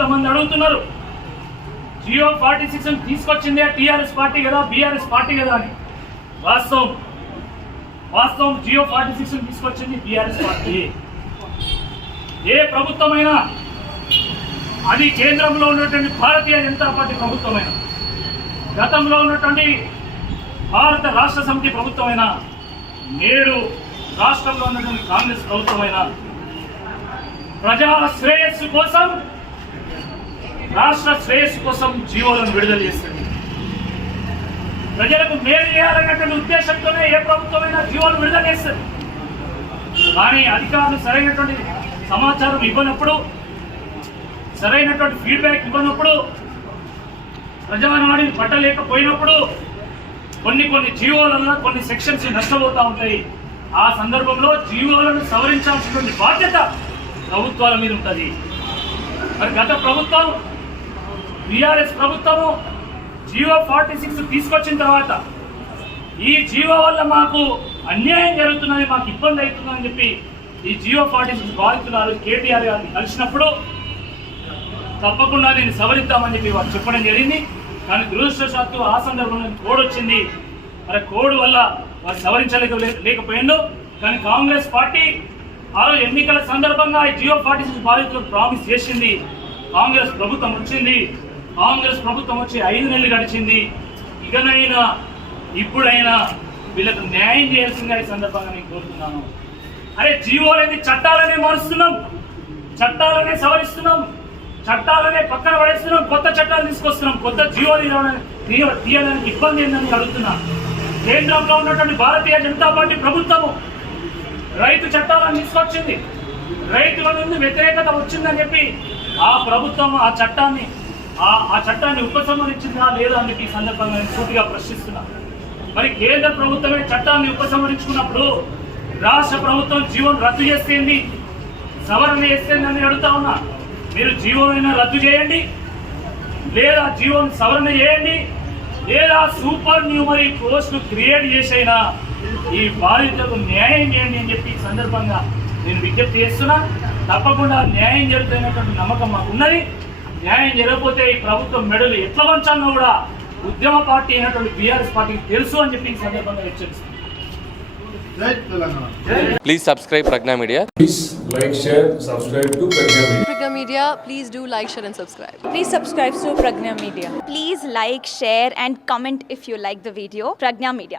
కొంతమంది అడుగుతున్నారు Jio 46 తీసుకొచ్చిందే TRS party కదా, బీఆర్ఎస్ పార్టీ కదా అని. వాస్తవం జియో 46 తీసుకొచ్చింది బీఆర్ఎస్ పార్టీ. ఏ ప్రభుత్వమైనా, అది కేంద్రంలో ఉన్నటువంటి భారతీయ జనతా పార్టీ ప్రభుత్వమైనా, గతంలో ఉన్నటువంటి భారత రాష్ట్ర సమితి ప్రభుత్వమైనా, నేడు రాష్ట్రంలో ఉన్నటువంటి కాంగ్రెస్ ప్రభుత్వమైనా ప్రజా శ్రేయస్సు కోసం, రాష్ట్ర శ్రేయస్సు కోసం జీవోలను విడుదల చేస్తుంది. ప్రజలకు మేలు చేయాలనేటువంటి ఉద్దేశంతోనే ఏ ప్రభుత్వమైనా జీవోలు విడుదల చేస్తుంది. కానీ అధికారులు సరైనటువంటి సమాచారం ఇవ్వనప్పుడు, సరైనటువంటి ఫీడ్బ్యాక్ ఇవ్వనప్పుడు, ప్రజానాడిని పట్టలేకపోయినప్పుడు కొన్ని జీవోలలో కొన్ని సెక్షన్స్ నష్టపోతూ ఉంటాయి. ఆ సందర్భంలో జీవోలను సవరించాల్సినటువంటి బాధ్యత ప్రభుత్వాల మీద ఉంటుంది. మరి గత ప్రభుత్వం, బీఆర్ఎస్ ప్రభుత్వము జియో 46 తీసుకొచ్చిన తర్వాత ఈ జియో వల్ల మాకు అన్యాయం జరుగుతున్నది, మాకు ఇబ్బంది అవుతుందని చెప్పి ఈ జియో 46 బాధితులు కేటీఆర్ గారిని కలిసినప్పుడు తప్పకుండా దీన్ని సవరిద్దామని చెప్పి వారు చెప్పడం జరిగింది. కానీ దురదృష్టవశాత్తు ఆ సందర్భంలో కోడ్ వచ్చింది. మరి కోడ్ వల్ల వారు సవరించలేకపోయిండు. కానీ కాంగ్రెస్ పార్టీ ఆ రోజు ఎన్నికల సందర్భంగా ఈ జియో 46 బాధితులకు ప్రామిస్ చేసింది. కాంగ్రెస్ ప్రభుత్వం వచ్చింది. కాంగ్రెస్ ప్రభుత్వం వచ్చి 5 నెలలు గడిచింది. ఇకనైనా ఇప్పుడైనా వీళ్ళకు న్యాయం చేయాల్సిందిగా ఈ సందర్భంగా నేను కోరుతున్నాను. అరే జీవోలనే చట్టాలనే మారుస్తున్నాం, చట్టాలనే సవరిస్తున్నాం, చట్టాలనే పక్కన పడేస్తున్నాం, కొత్త చట్టాలు తీసుకొస్తున్నాం. కొత్త జీవోలు తీయడానికి ఇబ్బంది ఏందని అడుగుతున్నా. కేంద్రంలో ఉన్నటువంటి భారతీయ జనతా పార్టీ ప్రభుత్వము రైతు చట్టాలను తీసుకొచ్చింది. రైతుల నుండి వ్యతిరేకత వచ్చిందని చెప్పి ఆ ప్రభుత్వం ఆ చట్టాన్ని ఉపసంహరించిందా లేదా అని ఈ సందర్భంగా నేను పూర్తిగా ప్రశ్నిస్తున్నా. మరి కేంద్ర ప్రభుత్వమే చట్టాన్ని ఉపసంహరించుకున్నప్పుడు రాష్ట్ర ప్రభుత్వం జీవోను రద్దు చేస్తేంది, సవరణ చేస్తేంది అని అడుగుతా ఉన్నా. మీరు జీవోనైనా రద్దు చేయండి, లేదా జీవోను సవరణ చేయండి, లేదా సూపర్ న్యూమరీ పోస్ట్ క్రియేట్ చేసైనా ఈ బాధితులకు న్యాయం చేయండి అని చెప్పి ఈ సందర్భంగా నేను విజ్ఞప్తి చేస్తున్నా. తప్పకుండా న్యాయం జరుగుతున్నటువంటి నమ్మకం మాకు ఉన్నది. న్యాయం జరగకపోతే ఈ ప్రభుత్వం మెడలు ఎట్లా వంచాలో కూడా ఉద్యమ పార్టీ అయినటువంటి బీఆర్ఎస్ పార్టీకి తెలుసు అని చెప్పి ఈ సందర్భంగా హెచ్చరిస్తుంది. Please subscribe Pragna Media. Please like, share, subscribe to Pragna Media. Pragna Media, please do like, share and subscribe. Please subscribe to Pragna Media. Please like, share and comment if you like the video. Pragna Media.